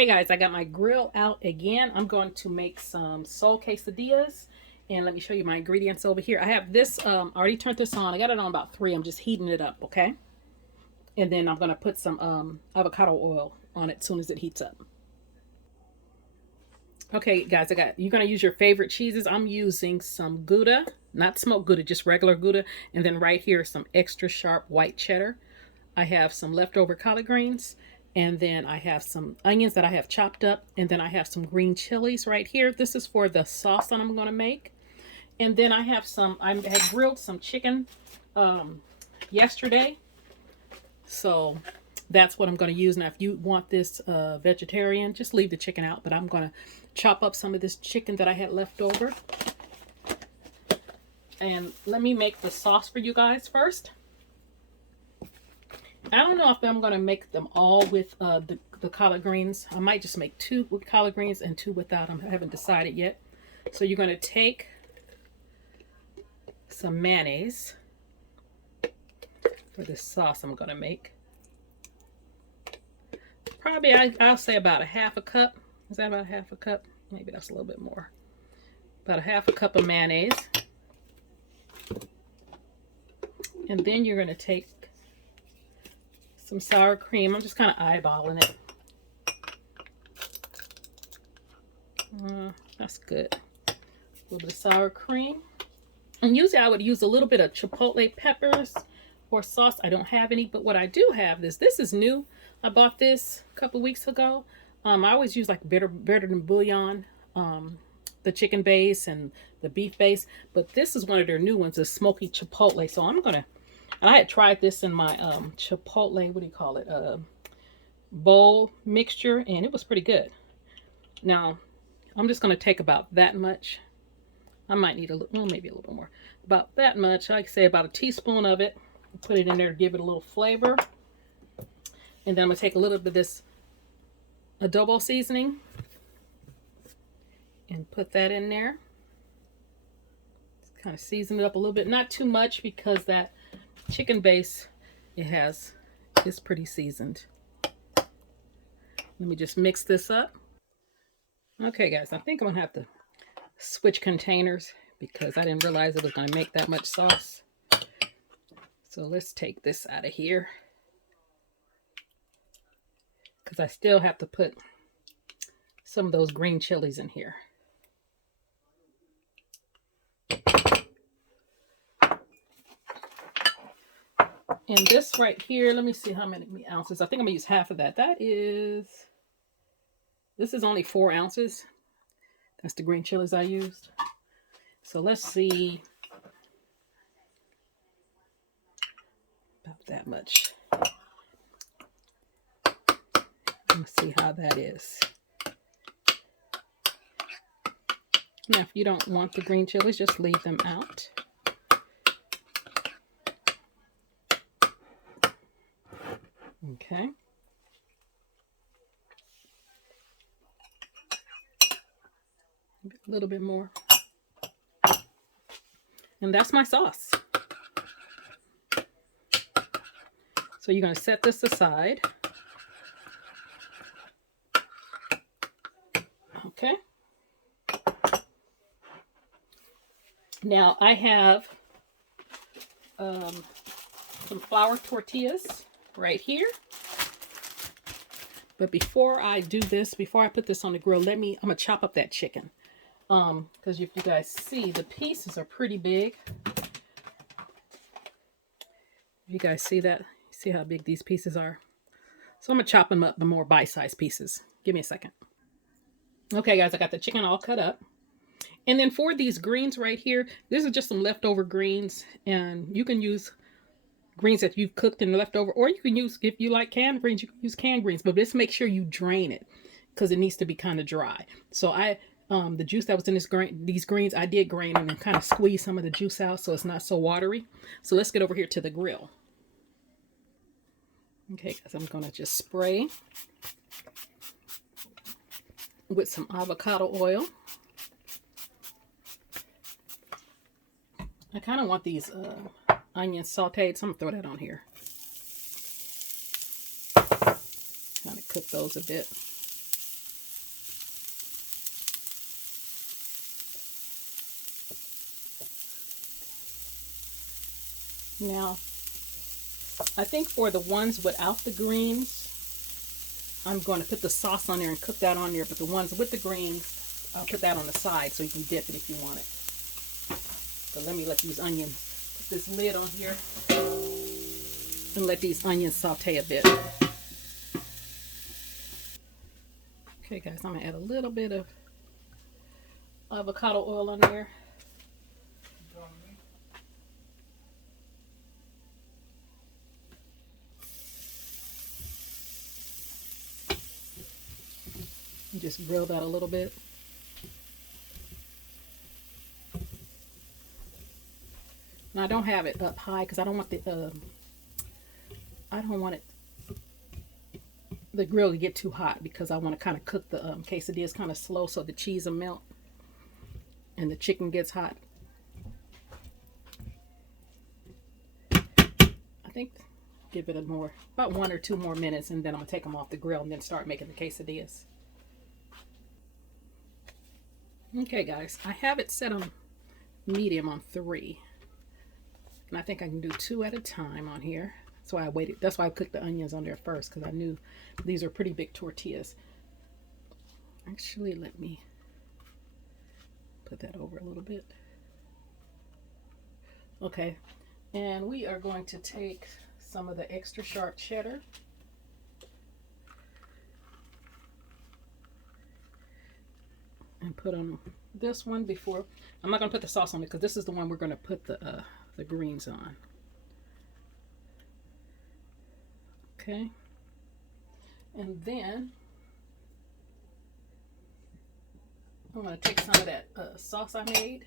Hey guys, I got my grill out again. I'm going to make some soul quesadillas. And let me show you my ingredients over here. I have this, already turned this on. I got it on about 3. I'm just heating it up, okay? And then I'm going to put some avocado oil on it as soon as it heats up. Okay, guys, you're going to use your favorite cheeses. I'm using some Gouda, not smoked Gouda, just regular Gouda. And then right here, some extra sharp white cheddar. I have some leftover collard greens. And then I have some onions that I have chopped up. And then I have some green chilies right here. This is for the sauce that I'm going to make. And then I have I had grilled some chicken yesterday. So that's what I'm going to use. Now, if you want this vegetarian, just leave the chicken out. But I'm going to chop up some of this chicken that I had left over. And let me make the sauce for you guys first. I don't know if I'm going to make them all with the collard greens. I might just make 2 with collard greens and 2 without them. I haven't decided yet. So you're going to take some mayonnaise for this sauce I'm going to make. Probably, I'll say about a half a cup. Is that about a half a cup? Maybe that's a little bit more. About a half a cup of mayonnaise. And then you're going to take some sour cream. I'm just kind of eyeballing it. That's good. A little bit of sour cream. And usually I would use a little bit of chipotle peppers or sauce. I don't have any, but what I do have this is new. I bought this a couple weeks ago. I always use like better than bouillon, the chicken base and the beef base, but this is one of their new ones, a smoky chipotle. So I had tried this in my chipotle, what do you call it, bowl mixture, and it was pretty good. Now, I'm just going to take about that much. I might need a little, well, maybe a little bit more. About that much, I say about a teaspoon of it. Put it in there to give it a little flavor. And then I'm going to take a little bit of this Adobo Seasoning and put that in there. Just kind of season it up a little bit. Not too much because that chicken base is pretty seasoned. Let me just mix this up. Okay, guys, I think I'm going to have to switch containers because I didn't realize it was going to make that much sauce. So let's take this out of here because I still have to put some of those green chilies in here. And this right here, let me see how many ounces. I think I'm going to use half of that. This is only 4 ounces. That's the green chilies I used. So let's see. About that much. Let's see how that is. Now, if you don't want the green chilies, just leave them out. Okay. A little bit more. And that's my sauce. So you're going to set this aside. Okay. Now I have some flour tortillas right here. But before I do this, before I put this on the grill, I'm going to chop up that chicken. Because if you guys see, the pieces are pretty big. You guys see that? See how big these pieces are? So I'm going to chop them up in more bite-sized pieces. Give me a second. Okay, guys, I got the chicken all cut up. And then for these greens right here, this is just some leftover greens. And you can use greens that you've cooked and left over. Or you can use, if you like canned greens, you can use canned greens. But just make sure you drain it because it needs to be kind of dry. So the juice that was in these greens, I did grain them and kind of squeeze some of the juice out so it's not so watery. So let's get over here to the grill. Okay, guys, I'm going to just spray with some avocado oil. I kind of want these onions sauteed, so I'm going to throw that on here. Kind of cook those a bit. Now, I think for the ones without the greens, I'm going to put the sauce on there and cook that on there. But the ones with the greens, I'll put that on the side so you can dip it if you want it. So let me let these onions, put this lid on here and let these onions saute a bit. Okay guys, I'm going to add a little bit of avocado oil on there. And just grill that a little bit. And I don't have it up high because I don't want the grill to get too hot, because I want to kind of cook the quesadillas kind of slow so the cheese will melt and the chicken gets hot. I think give it about 1 or 2 more minutes, and then I'm gonna take them off the grill and then start making the quesadillas. Okay guys, I have it set on medium on 3, and I think I can do 2 at a time on here. That's why I waited. That's why I cooked the onions on there first, because I knew these are pretty big tortillas. Actually, let me put that over a little bit. Okay, and we are going to take some of the extra sharp cheddar and put on this one before. I'm not going to put the sauce on it because this is the one we're going to put the greens on. Okay, and then I'm going to take some of that sauce I made.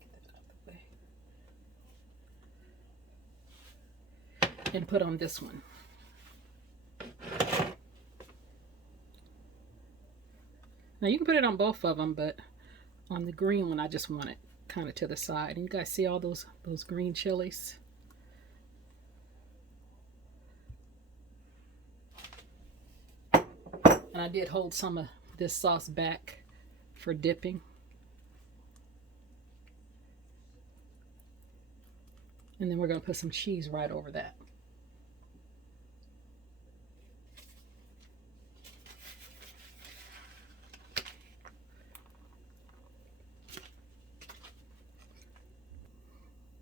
Get that out of the way. And put on this one. Now you can put it on both of them, but on the green one I just want it kind of to the side. And you guys see all those green chilies? And I did hold some of this sauce back for dipping. And then we're going to put some cheese right over that.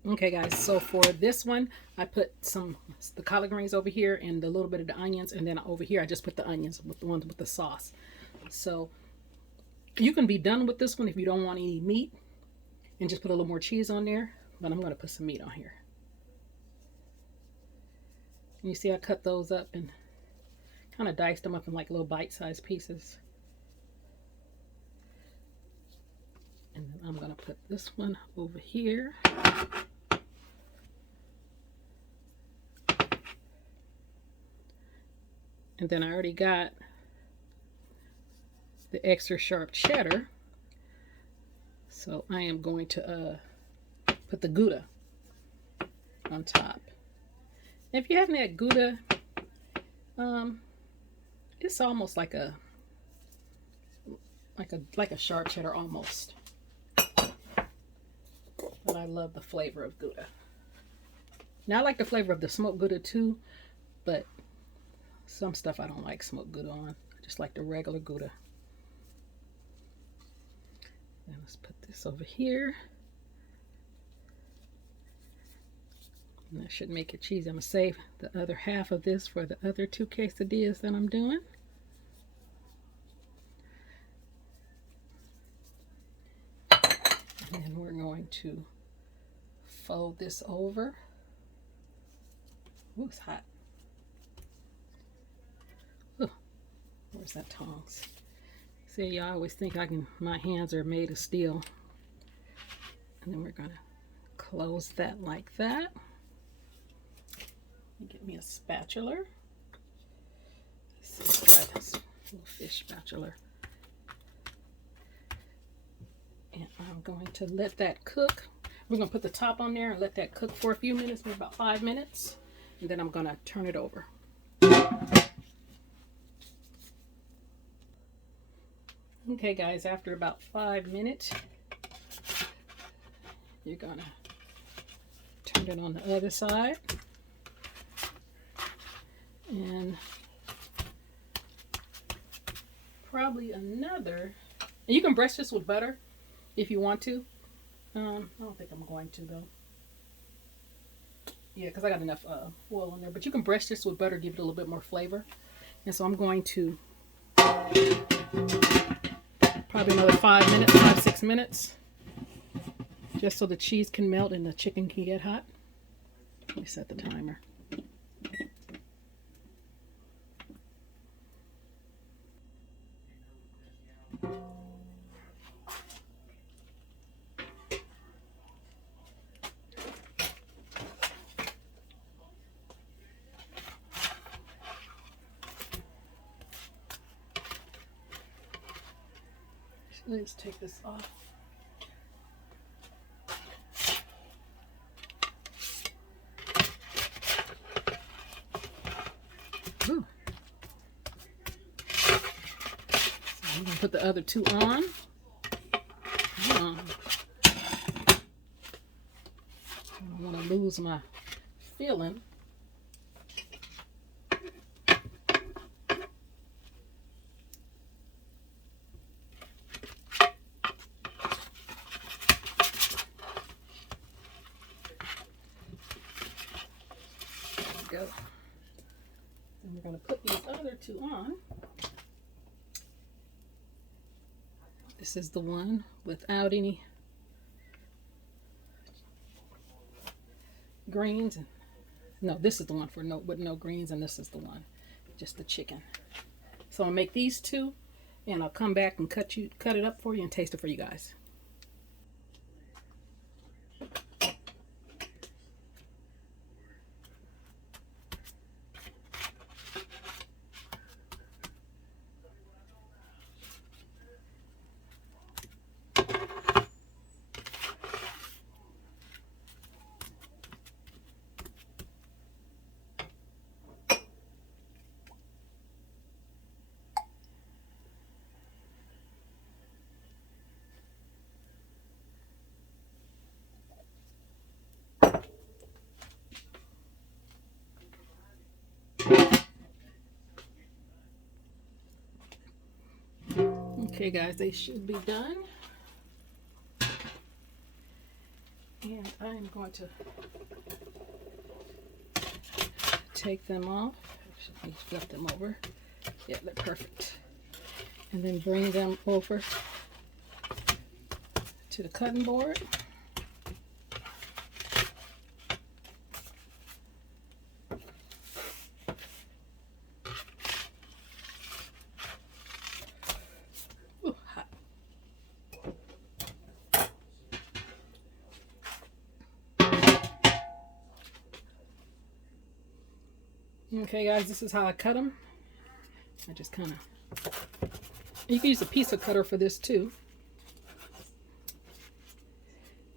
Okay guys, so for this one I put the collard greens over here and a little bit of the onions, and then over here I just put the onions with the ones with the sauce. So you can be done with this one if you don't want any meat and just put a little more cheese on there, but I'm going to put some meat on here. And you see I cut those up and kind of diced them up in like little bite-sized pieces. And then I'm going to put this one over here. And then I already got the extra sharp cheddar. So I am going to put the Gouda on top. If you haven't had Gouda, it's almost like a sharp cheddar almost. But I love the flavor of Gouda. Now I like the flavor of the smoked Gouda too, but some stuff I don't like smoked Gouda on. I just like the regular Gouda. And let's put this over here. And that should make it cheesy. I'm going to save the other half of this for the other 2 quesadillas that I'm doing. And then we're going to fold this over. Ooh, it's hot. Ooh, where's that tongs? See, y'all always think my hands are made of steel. And then we're going to close that like that. Get me a spatula. Let's try this little fish spatula. And I'm going to let that cook. We're going to put the top on there and let that cook for a few minutes, maybe about 5 minutes. And then I'm going to turn it over. Okay guys, after about 5 minutes, you're going to Put it on the other side. And probably another. And you can brush this with butter if you want to. I don't think I'm going to though. Yeah, because I got enough oil on there. But you can brush this with butter, give it a little bit more flavor. And so I'm going to probably another 6 minutes. Just so the cheese can melt and the chicken can get hot. Let me set the timer. Let's take this off. Ooh. So I'm gonna put the other two on. I don't want to lose my filling. Go. And we're going to put these other two on. This is the one without any greens. No, this is the one with no greens, and this is the one just the chicken. So I'll make these two, and I'll come back and cut it up for you and taste it for you guys. Okay guys, they should be done. And I'm going to take them off. Actually, flip them over. Yeah, they're perfect. And then bring them over to the cutting board. Okay guys, this is how I cut them. I just kind of, you can use a pizza cutter for this too.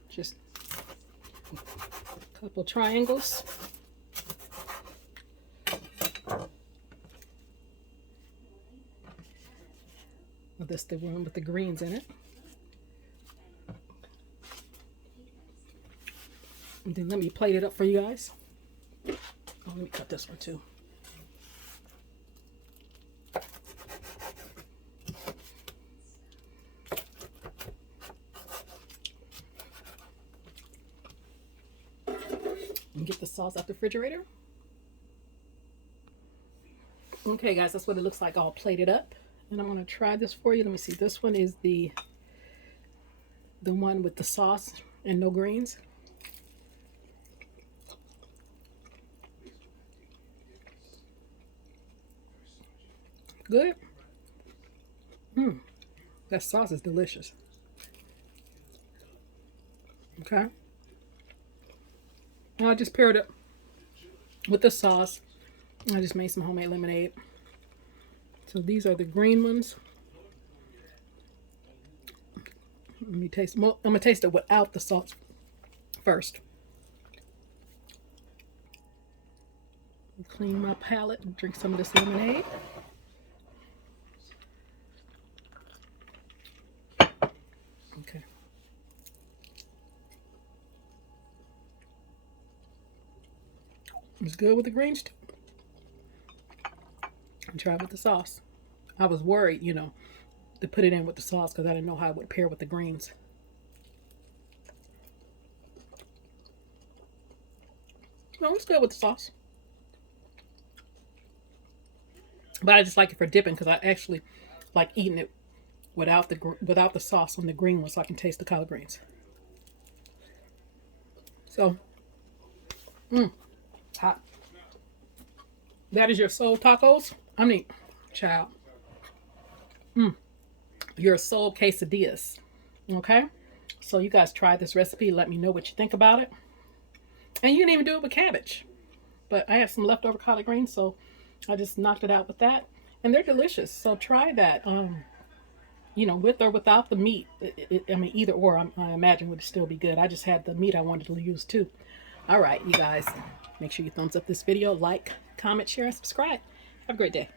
Just a couple triangles. Well, this is the one with the greens in it. And then let me plate it up for you guys. Oh, let me cut this one too. And get the sauce out the refrigerator. Okay guys, that's what it looks like all plated up. And I'm going to try this for you. Let me see. This one is the one with the sauce and no greens. Good. That sauce is delicious. Okay. And I just paired it with the sauce. I just made some homemade lemonade. So these are the green ones. Let me taste. Well, I'm gonna taste it without the sauce first. Clean my palate and drink some of this lemonade. Okay. It's good with the greens too. And try it with the sauce. I was worried, you know, to put it in with the sauce because I didn't know how it would pair with the greens. No, it's good with the sauce. But I just like it for dipping because I actually like eating it without the sauce on the green one, so I can taste the collard greens. So, hot. That is your soul tacos. I mean, child. Your soul quesadillas. Okay? So you guys try this recipe. Let me know what you think about it. And you can even do it with cabbage. But I have some leftover collard greens, so I just knocked it out with that. And they're delicious. So try that. You know, with or without the meat. I mean, either or, I imagine would still be good. I just had the meat I wanted to use too. All right, you guys. Make sure you thumbs up this video, like, comment, share, and subscribe. Have a great day.